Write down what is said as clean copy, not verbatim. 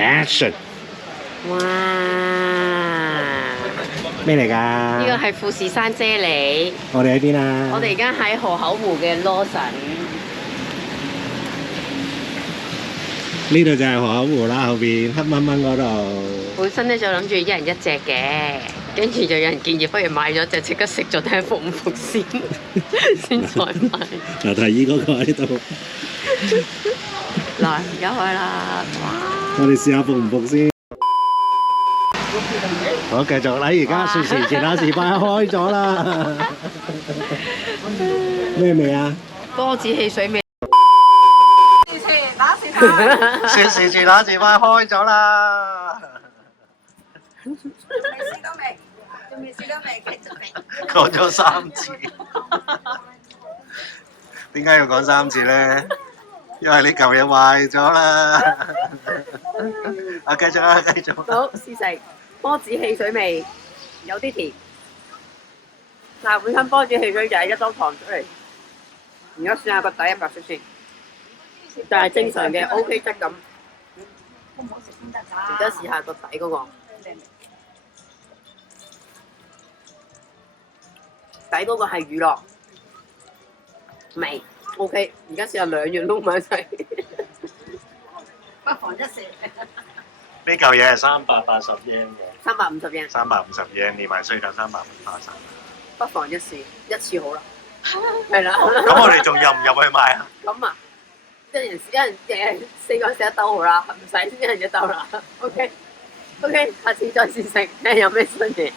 Action！哇！咩嚟㗎？呢個係富士山啫喱。我哋喺邊啊？我哋而家喺河口湖嘅 Lawson。呢度就係河口湖啦，後邊黑蚊蚊嗰度。本身咧就諗住一人一隻嘅，跟住就有人建議，不如買咗隻即刻食咗睇下服唔服先，先再買。嗱，提議嗰個喺度。嗱，而家開啦！哇！我哋試下服唔服先。好，繼續啦！而家說時遲那時快開咗啦。咩味啊？波子汽水味。說時遲那時快開咗啦。未試過未？仲未試過未？繼續未？講咗3次。點解要講3次咧？因為呢嚿嘢壞咗啦。啊，繼續啊，繼續。好，試食波子汽水味，有啲甜。但係本身波子汽水就係一兜糖出嚟。而家試下個底係白色先，但係正常嘅 OK 質感。而家試下個底嗰個。底嗰個係乳酪味 ，OK。而家試下兩樣撈埋一齊，不妨一試。呢嚿嘢係380 yen 嘅。350 yen。350 yen 連埋稅就380。不妨一試，一次好啦。係啦。咁我哋仲入唔入去買啊？咁啊，一人4個人食一兜好啦，唔使一人一兜啦。OK，下次再試食，睇下有咩新嘢。